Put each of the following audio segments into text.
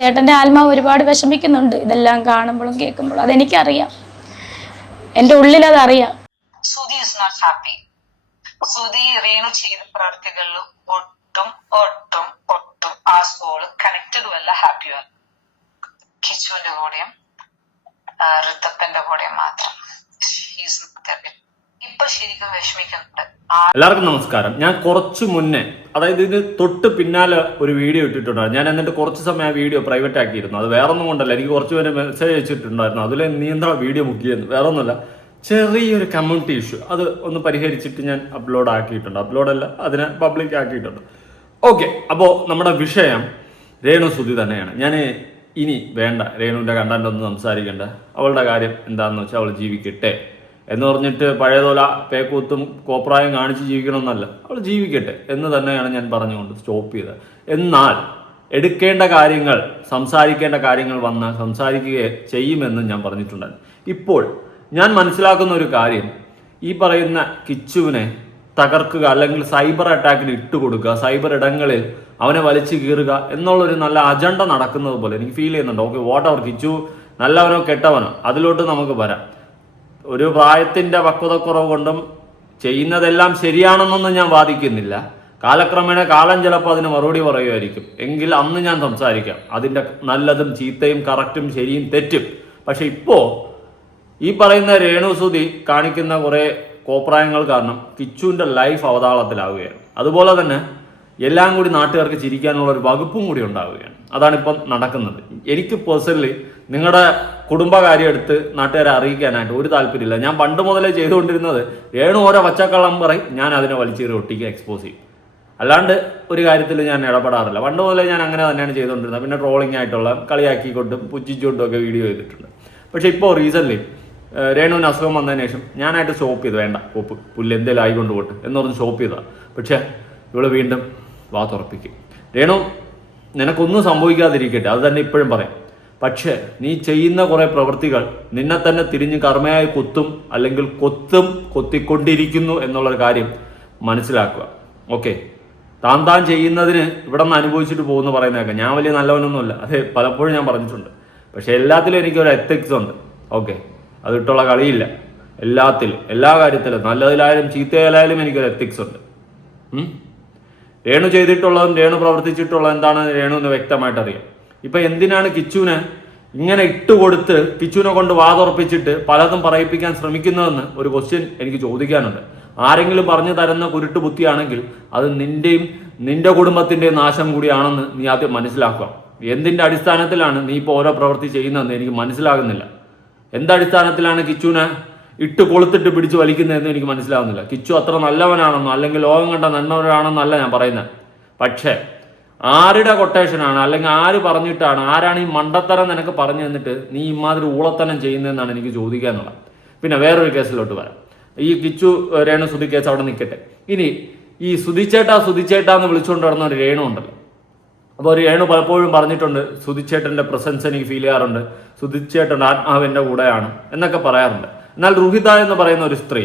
ചേട്ടൻ്റെ ആത്മാവ് ഒരുപാട് വിഷമിക്കുന്നുണ്ട് ഇതെല്ലാം കാണുമ്പോഴും കേൾക്കുമ്പോഴും. അതെനിക്കറിയാം, എൻ്റെ ഉള്ളിൽ അതറിയാം. Sudhi is not happy. Sudhi Renu ചെയ്ത പ്രവർത്തികളിൽ ഒട്ടും ഒട്ടും ഒട്ടും ആ സോള് കണക്റ്റഡും അല്ല, ഹാപ്പിയും അല്ല. കിച്ചുവിന്റെ കൂടെയും ഋതപ്പന്റെ കൂടെയും മാത്രം. ഇപ്പൊ ശരിക്കും വിഷമിക്കുന്നുണ്ട്. എല്ലാവർക്കും നമസ്കാരം. ഞാൻ കുറച്ചു മുന്നേ, അതായത് ഇത് തൊട്ട് പിന്നാലെ ഒരു വീഡിയോ ഇട്ടിട്ടുണ്ടായിരുന്നു. ഞാൻ എന്നിട്ട് കുറച്ച് സമയം ആ വീഡിയോ പ്രൈവറ്റ് ആക്കിയിരുന്നു. അത് വേറെ ഒന്നും കൊണ്ടല്ല, എനിക്ക് കുറച്ച് പേര് മെസ്സേജ് അയച്ചിട്ടുണ്ടായിരുന്നു. അതിൽ നിയന്ത്രണ വീഡിയോ ബുക്ക് ചെയ്യുന്നു, വേറെ ഒന്നുമല്ല, ചെറിയൊരു കമ്മ്യൂണിറ്റി ഇഷ്യൂ അത് ഒന്ന് പരിഹരിച്ചിട്ട് ഞാൻ അപ്ലോഡ് ആക്കിയിട്ടുണ്ട്. അപ്ലോഡല്ല, അതിനെ പബ്ലിക് ആക്കിയിട്ടുണ്ട്. ഓക്കെ, അപ്പോൾ നമ്മുടെ വിഷയം രേണു സുധി തന്നെയാണ്. ഞാൻ ഇനി വേണ്ട രേണുവിൻ്റെ കണ്ടന്റ് ഒന്നും സംസാരിക്കേണ്ട, അവളുടെ കാര്യം എന്താണെന്ന് വെച്ചാൽ അവൾ ജീവിക്കട്ടെ എന്ന് പറഞ്ഞിട്ട് പഴയതോല പേക്കൂത്തും കോപ്രായം കാണിച്ച് ജീവിക്കണമെന്നല്ല, അവൾ ജീവിക്കട്ടെ എന്ന് തന്നെയാണ് ഞാൻ പറഞ്ഞുകൊണ്ട് സ്റ്റോപ്പ് ചെയ്തത്. എന്നാൽ എടുക്കേണ്ട കാര്യങ്ങൾ, സംസാരിക്കേണ്ട കാര്യങ്ങൾ വന്ന് സംസാരിക്കുക ചെയ്യുമെന്ന് ഞാൻ പറഞ്ഞിട്ടുണ്ടായിരുന്നു. ഇപ്പോൾ ഞാൻ മനസ്സിലാക്കുന്ന ഒരു കാര്യം, ഈ പറയുന്ന കിച്ചുവിനെ തകർക്കുക അല്ലെങ്കിൽ സൈബർ അറ്റാക്കിന് ഇട്ടുകൊടുക്കുക, സൈബർ ഇടങ്ങളിൽ അവനെ വലിച്ചു കീറുക എന്നുള്ളൊരു നല്ല അജണ്ട നടക്കുന്നത് പോലെ എനിക്ക് ഫീൽ ചെയ്യുന്നുണ്ട്. ഓക്കെ, വാട്ട് അവർ, കിച്ചു നല്ലവനോ കെട്ടവനോ അതിലോട്ട് നമുക്ക് വരാം. ഒരു പ്രായത്തിന്റെ പക്വതക്കുറവ് കൊണ്ടും ചെയ്യുന്നതെല്ലാം ശരിയാണെന്നൊന്നും ഞാൻ വാദിക്കുന്നില്ല. കാലക്രമേണ കാലം ചിലപ്പോൾ അതിന് മറുപടി പറയുമായിരിക്കും. എങ്കിൽ അന്ന് ഞാൻ സംസാരിക്കാം, അതിൻ്റെ നല്ലതും ചീത്തയും കറക്റ്റും ശരിയും തെറ്റും. പക്ഷെ ഇപ്പോൾ ഈ പറയുന്ന രേണു സുധി കാണിക്കുന്ന കുറേ കോപ്രായങ്ങൾ കാരണം കിച്ചുവിൻ്റെ ലൈഫ് അവതാളത്തിലാവുകയാണ്. അതുപോലെ തന്നെ എല്ലാം കൂടി നാട്ടുകാർക്ക് ചിരിക്കാനുള്ള ഒരു വകുപ്പും കൂടി ഉണ്ടാവുകയാണ്. അതാണിപ്പം നടക്കുന്നത്. എനിക്ക് പേഴ്സണലി നിങ്ങളുടെ കുടുംബകാര്യം എടുത്ത് നാട്ടുകാരെ അറിയിക്കാനായിട്ട് ഒരു താല്പര്യമില്ല. ഞാൻ പണ്ട് മുതലേ ചെയ്തുകൊണ്ടിരുന്നത്, രേണു ഓരോ പച്ചക്കള്ളം പറയും, ഞാൻ അതിനെ വലിച്ചേറി ഒട്ടിക്ക് എക്സ്പോസ് ചെയ്യും. അല്ലാണ്ട് ഒരു കാര്യത്തിൽ ഞാൻ ഇടപെടാറില്ല. പണ്ട് മുതലേ ഞാൻ അങ്ങനെ തന്നെയാണ് ചെയ്തുകൊണ്ടിരുന്നത്. പിന്നെ ട്രോളിംഗ് ആയിട്ടുള്ള കളിയാക്കിക്കൊണ്ടും പുച്ഛിച്ചുകൊണ്ടും ഒക്കെ വീഡിയോ ചെയ്തിട്ടുണ്ട്. പക്ഷെ ഇപ്പോൾ റീസെൻ്റ്ലി രേണുവിന് അസുഖം വന്നതിന് ശേഷം ഞാനായിട്ട് സ്റ്റോപ്പ് ചെയ്തു. വേണ്ട പുല്ല് എന്തേലും ആയിക്കൊണ്ട് പോട്ട് എന്ന് പറഞ്ഞ് സ്റ്റോപ്പ് ചെയ്തതാണ്. പക്ഷേ ഇവള് വീണ്ടും വാ തുറപ്പിക്കും. രേണു, നിനക്കൊന്നും സംഭവിക്കാതിരിക്കട്ടെ, അത് തന്നെ ഇപ്പോഴും പറയാം. പക്ഷേ നീ ചെയ്യുന്ന കുറേ പ്രവൃത്തികൾ നിന്നെ തന്നെ തിരിഞ്ഞ് കർമ്മയായി കൊത്തും, അല്ലെങ്കിൽ കൊത്തിക്കൊണ്ടിരിക്കുന്നു എന്നുള്ളൊരു കാര്യം മനസ്സിലാക്കുക. ഓക്കെ, താൻ ചെയ്യുന്നതിന് ഇവിടെ നിന്ന് അനുഭവിച്ചിട്ട് പോകുന്നു പറയുന്നതൊക്കെ ഞാൻ വലിയ നല്ലവനൊന്നുമല്ല, അത് പലപ്പോഴും ഞാൻ പറഞ്ഞിട്ടുണ്ട്. പക്ഷെ എല്ലാത്തിലും എനിക്കൊരു എത്തിക്സ് ഉണ്ട്. ഓക്കെ, അതിട്ടുള്ള കളിയില്ല. എല്ലാത്തിലും, എല്ലാ കാര്യത്തിലും, നല്ലതിലായാലും ചീത്തയിലായാലും എനിക്കൊരു എത്തിക്സ് ഉണ്ട്. രേണു ചെയ്തിട്ടുള്ളതും രേണു പ്രവർത്തിച്ചിട്ടുള്ളത് എന്താണെന്ന് രേണുവിന് വ്യക്തമായിട്ട് അറിയാം. ഇപ്പൊ എന്തിനാണ് കിച്ചുവിനെ ഇങ്ങനെ ഇട്ടുകൊടുത്ത് കിച്ചുവിനെ കൊണ്ട് വാതുറപ്പിച്ചിട്ട് പലതും പറയിപ്പിക്കാൻ ശ്രമിക്കുന്നതെന്ന് ഒരു ക്വസ്റ്റ്യൻ എനിക്ക് ചോദിക്കാനുണ്ട്. ആരെങ്കിലും പറഞ്ഞു തരുന്ന കുരുട്ട് ബുദ്ധിയാണെങ്കിൽ അത് നിന്റെ കുടുംബത്തിന്റെയും നാശം കൂടിയാണെന്ന് നീ ആദ്യം മനസ്സിലാക്കുക. എന്തിന്റെ അടിസ്ഥാനത്തിലാണ് നീ ഇപ്പോൾ ഓരോ പ്രവൃത്തി ചെയ്യുന്നതെന്ന് എനിക്ക് മനസ്സിലാകുന്നില്ല. എന്തടിസ്ഥാനത്തിലാണ് കിച്ചുവിനെ ഇട്ട് കൊളുത്തിട്ട് പിടിച്ച് വലിക്കുന്നതെന്ന് എനിക്ക് മനസ്സിലാവുന്നില്ല. കിച്ചു അത്ര നല്ലവനാണെന്നോ അല്ലെങ്കിൽ ലോകം കണ്ട നന്മവനാണെന്നല്ല ഞാൻ പറയുന്നത്. പക്ഷേ ആരുടെ കൊട്ടേഷനാണ്, അല്ലെങ്കിൽ ആര് പറഞ്ഞിട്ടാണ്, ആരാണ് ഈ മണ്ടത്തരം നിനക്ക് പറഞ്ഞു തന്നിട്ട് നീ ഇമാതിരി ഊളത്തനം ചെയ്യുന്നതെന്നാണ് എനിക്ക് ചോദിക്കാനുള്ളത്. പിന്നെ വേറൊരു കേസിലോട്ട് വരാം. ഈ കിച്ചു രേണു സുധി കേസ് അവിടെ നിൽക്കട്ടെ. ഇനി ഈ സുധിച്ചേട്ടാ എന്ന് വിളിച്ചുകൊണ്ട് നടന്ന ഒരു രേണു ഉണ്ടല്ലോ. അപ്പോൾ ഒരു രേണു പലപ്പോഴും പറഞ്ഞിട്ടുണ്ട്, സുധിച്ചേട്ടൻ്റെ പ്രസൻസ് എനിക്ക് ഫീൽ ചെയ്യാറുണ്ട്, സുധിച്ചേട്ടൻ്റെ ആത്മാവിൻ്റെ കൂടെയാണ് എന്നൊക്കെ പറയാറുണ്ട്. എന്നാൽ റുഹിത എന്ന് പറയുന്ന ഒരു സ്ത്രീ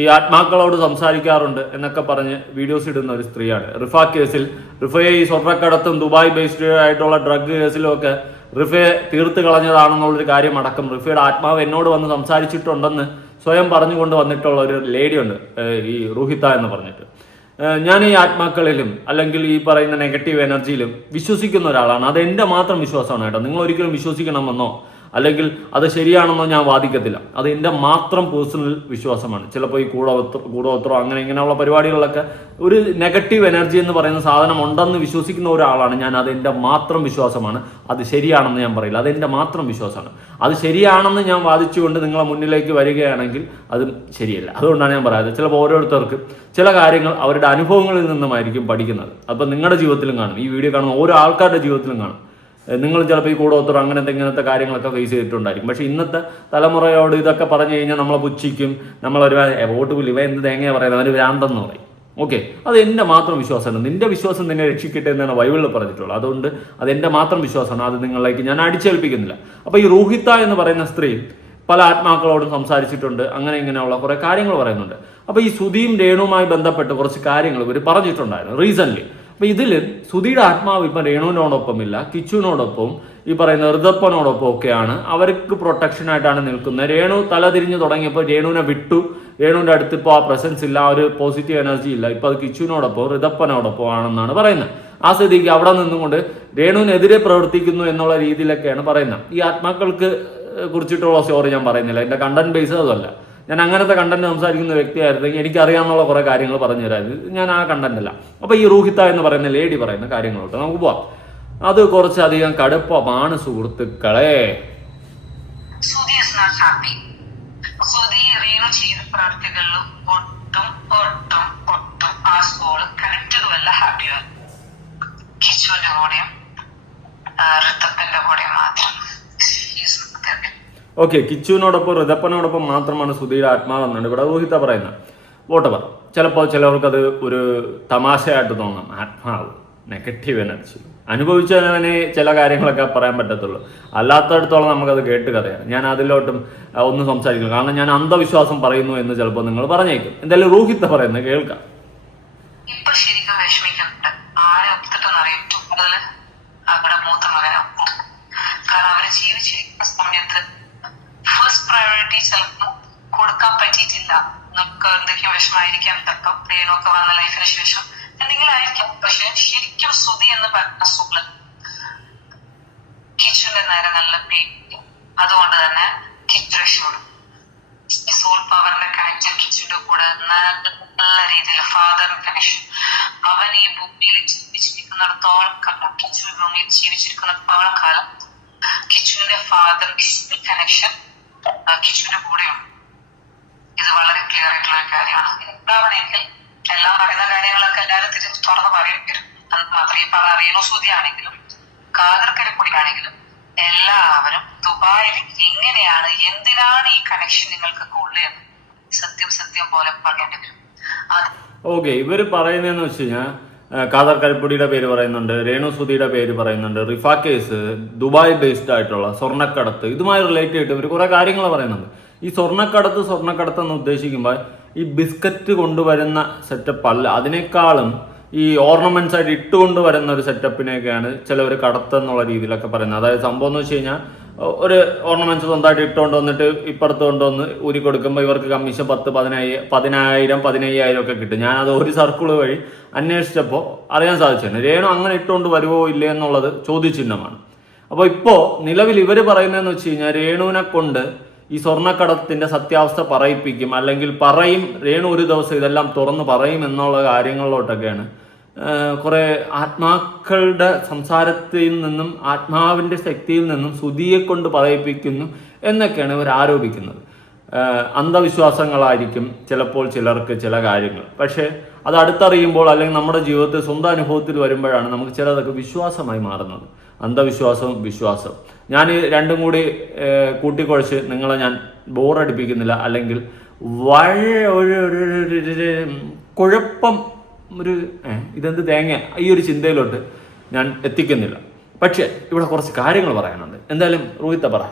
ഈ ആത്മാക്കളോട് സംസാരിക്കാറുണ്ട് എന്നൊക്കെ പറഞ്ഞ് വീഡിയോസ് ഇടുന്ന ഒരു സ്ത്രീയാണ്. റിഫ കേസിൽ റിഫയെ ഈ സ്വർണ്ണക്കടത്തും ദുബായ് ബേസ്ഡ് ആയിട്ടുള്ള ഡ്രഗ് കേസിലും ഒക്കെ റിഫയെ തീർത്ത് കളഞ്ഞതാണെന്നുള്ളൊരു കാര്യം അടക്കം റിഫയുടെ ആത്മാവ് എന്നോട് വന്ന് സംസാരിച്ചിട്ടുണ്ടെന്ന് സ്വയം പറഞ്ഞുകൊണ്ട് വന്നിട്ടുള്ള ഒരു ലേഡിയുണ്ട്, ഈ റുഹിത എന്ന് പറഞ്ഞിട്ട്. ഞാൻ ഈ ആത്മാക്കളിലും അല്ലെങ്കിൽ ഈ പറയുന്ന നെഗറ്റീവ് എനർജിയിലും വിശ്വസിക്കുന്ന ഒരാളാണ്. അത് എൻ്റെ മാത്രം വിശ്വാസമാണ് കേട്ടോ. നിങ്ങൾ ഒരിക്കലും വിശ്വസിക്കണമെന്നോ അല്ലെങ്കിൽ അത് ശരിയാണെന്നോ ഞാൻ വാദിക്കത്തില്ല. അത് എൻ്റെ മാത്രം പേഴ്സണൽ വിശ്വാസമാണ്. ചിലപ്പോൾ ഈ കൂടോത്രോ അങ്ങനെ ഇങ്ങനെയുള്ള പരിപാടികളിലൊക്കെ ഒരു നെഗറ്റീവ് എനർജി എന്ന് പറയുന്ന സാധനം ഉണ്ടെന്ന് വിശ്വസിക്കുന്ന ഒരാളാണ് ഞാൻ. അത് എൻ്റെ മാത്രം വിശ്വാസമാണ്. അത് ശരിയാണെന്ന് ഞാൻ പറയില്ല, അത് എൻ്റെ മാത്രം വിശ്വാസമാണ്. അത് ശരിയാണെന്ന് ഞാൻ വാദിച്ചുകൊണ്ട് നിങ്ങളെ മുന്നിലേക്ക് വരികയാണെങ്കിൽ അതും ശരിയല്ല. അതുകൊണ്ടാണ് ഞാൻ പറയാതെ. ചിലപ്പോൾ ഓരോരുത്തർക്ക് ചില കാര്യങ്ങൾ അവരുടെ അനുഭവങ്ങളിൽ നിന്നുമായിരിക്കും പഠിക്കുന്നത്. അപ്പം നിങ്ങളുടെ ജീവിതത്തിലും കാണും, ഈ വീഡിയോ കാണുന്ന ഓരോ ആൾക്കാരുടെ ജീവിതത്തിലും കാണും. നിങ്ങൾ ചിലപ്പോൾ ഈ കൂടോത്തരം ഇങ്ങനത്തെ കാര്യങ്ങളൊക്കെ ഫേസ് ചെയ്തിട്ടുണ്ടായിരിക്കും. പക്ഷെ ഇന്നത്തെ തലമുറയോട് ഇതൊക്കെ പറഞ്ഞു കഴിഞ്ഞാൽ നമ്മളെ പുച്ഛിക്കും, നമ്മളൊരു വോട്ട് പുല്ലി ഇവ എന്ത് തേങ്ങയാണ് പറയുന്നത്, അവന് ഭ്രാന്തെന്ന് പറയും. ഓക്കെ, അത് എൻ്റെ മാത്രം വിശ്വാസമാണ്. നിന്റെ വിശ്വാസം നിന്നെ രക്ഷിക്കട്ടെ എന്നാണ് ബൈബിളിൽ പറഞ്ഞിട്ടുള്ളത്. അതുകൊണ്ട് അത് എൻ്റെ മാത്രം വിശ്വാസമാണ്, അത് നിങ്ങളിലേക്ക് ഞാൻ അടിച്ചേൽപ്പിക്കുന്നില്ല. അപ്പോൾ ഈ റുഹിത എന്ന് പറയുന്ന സ്ത്രീ പല ആത്മാക്കളോടും സംസാരിച്ചിട്ടുണ്ട്, അങ്ങനെ ഇങ്ങനെയുള്ള കുറേ കാര്യങ്ങൾ പറയുന്നുണ്ട്. അപ്പോൾ ഈ സുധിയും രേണുവുമായി ബന്ധപ്പെട്ട് കുറച്ച് കാര്യങ്ങൾ ഇവർ പറഞ്ഞിട്ടുണ്ടായിരുന്നു റീസെൻ്റ്ലി. അപ്പൊ ഇതില് സുധിയുടെ ആത്മാവ് ഇപ്പൊ രേണുവിനോടൊപ്പമില്ല, കിച്ചുവിനോടൊപ്പം ഈ പറയുന്ന ഋതപ്പനോടൊപ്പം ഒക്കെയാണ്. അവർക്ക് പ്രൊട്ടക്ഷൻ ആയിട്ടാണ് നിൽക്കുന്നത്. രേണു തല തിരിഞ്ഞു തുടങ്ങിയപ്പോൾ രേണുവിനെ വിട്ടു. രേണുവിന്റെ അടുത്ത് ഇപ്പോൾ ആ പ്രസൻസ് ഇല്ല, ആ ഒരു പോസിറ്റീവ് എനർജി ഇല്ല. ഇപ്പൊ അത് കിച്ചുവിനോടൊപ്പം ഋതപ്പനോടൊപ്പം ആണെന്നാണ് പറയുന്നത്. ആ സ്ഥിതിക്ക് അവിടെ നിന്നുകൊണ്ട് രേണുവിനെതിരെ പ്രവർത്തിക്കുന്നു എന്നുള്ള രീതിയിലൊക്കെയാണ് പറയുന്നത്. ഈ ആത്മാക്കൾക്ക് കുറിച്ചിട്ടുള്ള സ്റ്റോറി ഞാൻ പറയുന്നില്ല, എന്റെ കണ്ടന്റ് ബേസ് അതല്ല. ഞാൻ അങ്ങനത്തെ കണ്ടന്റ് സംസാരിക്കുന്ന വ്യക്തിയായിരുന്നെങ്കിൽ എനിക്കറിയാവുന്ന കുറെ കാര്യങ്ങൾ പറഞ്ഞു തരാമായിരുന്നു. ഞാൻ ആ കണ്ടന്റ് അല്ല. അപ്പൊ ഈ റൂഹിത്ത എന്ന് പറയുന്ന ലേഡി പറയുന്ന കാര്യങ്ങളോട്ട് നമുക്ക് പോവാം. അത് കുറച്ചധികം കടുപ്പമാണ് സുഹൃത്തുക്കളെ. സുധി റീനു ചെയ്ത പ്രവർത്തികളിലും ഒട്ടും ഒട്ടും ഒട്ടും ആ സോള് കണക്റ്റഡും അല്ല, ഹാപ്പിയും അല്ല. കിച്ചുവിന്റെ കൂടെയും ഋതപ്പന്റെ കൂടെയും മാത്രം. ഓക്കെ, കിച്ചുവിനോടൊപ്പം ഋതപ്പനോടൊപ്പം മാത്രമാണ് സുധിയുടെ ആത്മാവെന്നാണ് ഇവിടെ രോഹിത പറയുന്നത്. വോട്ടവർ ചിലപ്പോൾ ചിലവർക്കത് ഒരു തമാശയായിട്ട് തോന്നാം. ആത്മാവ് നെഗറ്റീവ് എനർജി അനുഭവിച്ചവനെ ചില കാര്യങ്ങളൊക്കെ പറയാൻ പറ്റത്തുള്ളൂ. അല്ലാത്തടത്തോളം നമുക്കത് കേട്ട് കഥയാണ്. ഞാൻ അതിലോട്ടും ഒന്നും സംസാരിക്കില്ല, കാരണം ഞാൻ അന്ധവിശ്വാസം പറയുന്നു എന്ന് ചിലപ്പോൾ നിങ്ങൾ പറഞ്ഞേക്കും. എന്തായാലും രോഹിത പറയുന്നത് കേൾക്കാം. ഇപ്പൊ ശരിക്കും വിഷമിക്കുന്നുണ്ട്. ആരെ ഒത്തിട്ടെന്നറിയാം, ഏറ്റവും കൂടുതൽ അവിടെ മൂത്ത മകനെ ഒത്തു. കാരണം അവര് ജീവിച്ചിരിക്കുന്ന സമയത്ത് ഫസ്റ്റ് പ്രയോറിറ്റി ചിലപ്പോൾ കൊടുക്കാൻ പറ്റിയിട്ടില്ല. നമുക്ക് എന്തൊക്കെയോ വിഷമായിരിക്കാം, ചിലപ്പോൾ പ്രിയനൊക്കെ വന്ന ലൈഫിന് ശേഷം എന്തെങ്കിലും ആയിരിക്കാം. പക്ഷെ ശരിക്കും സുധി എന്ന് പറഞ്ഞ സോള് കിച്ചുവിന്റെ നേരെ നല്ല പേടി. അതുകൊണ്ട് തന്നെ കിച്ചു രക്ഷപ്പെടും. സോൾ പവറിന്റെ കണക്ഷൻ കിച്ചുവിന്റെ കൂടെ നല്ല രീതിയിൽ ഫാദറിന്റെ കണക്ഷൻ. അവൻ ഈ ഭൂമിയിൽ ജീവിച്ചിരിക്കുന്നിടത്തോളം കാലം, കിച്ചു ഭൂമിയിൽ ജീവിച്ചിരിക്കുന്നിടത്തോളം കാലം കിച്ചുവിന്റെ ഫാദർ കിച്ചുവിന്റെ കണക്ഷൻ കിച്ചുവിന്റെ കൂടെയുണ്ട്. ഇത് വളരെ ക്ലിയർ ആയിട്ടുള്ള ഒരു കാര്യമാണ്. എന്താവണമെങ്കിൽ എല്ലാം പറയുന്ന കാര്യങ്ങളൊക്കെ എല്ലാവരും തുറന്ന് പറയേണ്ടി വരും. അത് മാത്രം ഈ പറഞ്ഞ റീനു സുധി ആണെങ്കിലും കാതർക്കരപ്പൊടി ആണെങ്കിലും എല്ലാവരും ദുബായിൽ എങ്ങനെയാണ്, എന്തിനാണ് ഈ കണക്ഷൻ നിങ്ങൾക്കൊക്കെ ഉള്ളത് സത്യം പോലെ പറയേണ്ടി വരും. ഓക്കെ, ഇവര് പറയുന്നതെന്ന് വെച്ച് കഴിഞ്ഞാൽ കാദർ കരിപ്പൊടിയുടെ പേര് പറയുന്നുണ്ട്, രേണു സുധിയുടെ പേര് പറയുന്നുണ്ട്, റിഫ കേസ്, ദുബായ് ബേസ്ഡ് ആയിട്ടുള്ള സ്വർണ്ണക്കടത്ത്, ഇതുമായി റിലേറ്റ് ചെയ്തിട്ട് ഇവർ കുറെ കാര്യങ്ങൾ പറയുന്നുണ്ട്. ഈ സ്വർണ്ണക്കടത്ത് എന്ന് ഉദ്ദേശിക്കുമ്പോൾ ഈ ബിസ്ക്കറ്റ് കൊണ്ടുവരുന്ന സെറ്റപ്പ് അല്ല, അതിനേക്കാളും ഈ ഓർണമെന്റ്സ് ആയിട്ട് ഇട്ടുകൊണ്ടുവരുന്ന ഒരു സെറ്റപ്പിനെയൊക്കെയാണ് ചിലവർ കടത്ത് എന്നുള്ള രീതിയിലൊക്കെ പറയുന്നത്. അതായത് സംഭവം എന്ന് വെച്ച് കഴിഞ്ഞാൽ ഒരു ഓർണമെന്റ്സ് സ്വന്തമായിട്ട് ഇട്ടുകൊണ്ട് വന്നിട്ട് ഇപ്പുറത്ത് കൊണ്ടുവന്ന് ഊരി കൊടുക്കുമ്പോൾ ഇവർക്ക് കമ്മീഷൻ 10,000 15,000 ഒക്കെ കിട്ടും. ഞാനത് ഒരു സർക്കിൾ വഴി അന്വേഷിച്ചപ്പോൾ അറിയാൻ സാധിച്ചിട്ടുണ്ട്. രേണു അങ്ങനെ ഇട്ടുകൊണ്ട് വരുമോ ഇല്ലേ എന്നുള്ളത് ചോദ്യചിഹ്നമാണ്. അപ്പോൾ ഇപ്പോൾ നിലവിൽ ഇവർ പറയുന്നതെന്ന് വെച്ച് കഴിഞ്ഞാൽ രേണുവിനെ കൊണ്ട് ഈ സ്വർണ്ണക്കടത്തിന്റെ സത്യാവസ്ഥ പറയിപ്പിക്കും, അല്ലെങ്കിൽ പറയും, രേണു ഒരു ദിവസം ഇതെല്ലാം തുറന്നു പറയും എന്നുള്ള കാര്യങ്ങളിലോട്ടൊക്കെയാണ് കുറെ ആത്മാക്കളുടെ സംസാരത്തിൽ നിന്നും ആത്മാവിന്റെ ശക്തിയിൽ നിന്നും സുധിയെ കൊണ്ട് പറയിപ്പിക്കുന്നു എന്നൊക്കെയാണ് ഇവർ ആരോപിക്കുന്നത്. അന്ധവിശ്വാസങ്ങളായിരിക്കും ചിലപ്പോൾ ചിലർക്ക് ചില കാര്യങ്ങൾ. പക്ഷേ അത് അടുത്തറിയുമ്പോൾ അല്ലെങ്കിൽ നമ്മുടെ ജീവിതത്തിൽ സ്വന്തം അനുഭവത്തിൽ വരുമ്പോഴാണ് നമുക്ക് ചിലതൊക്കെ വിശ്വാസമായി മാറുന്നത്. അന്ധവിശ്വാസവും വിശ്വാസവും ഞാൻ രണ്ടും കൂടി കൂട്ടിക്കുഴച്ച് നിങ്ങളെ ഞാൻ ബോറടിപ്പിക്കുന്നില്ല, അല്ലെങ്കിൽ കുഴപ്പം ഒരു ഇതെന്ത് തേങ്ങ ഈ ഒരു ചിന്തയിലോട്ട് ഞാൻ എത്തിക്കുന്നില്ല. പക്ഷെ ഇവിടെ കുറച്ച് കാര്യങ്ങൾ പറയാനുണ്ട്. എന്തായാലും റോഹിത്ത പറ.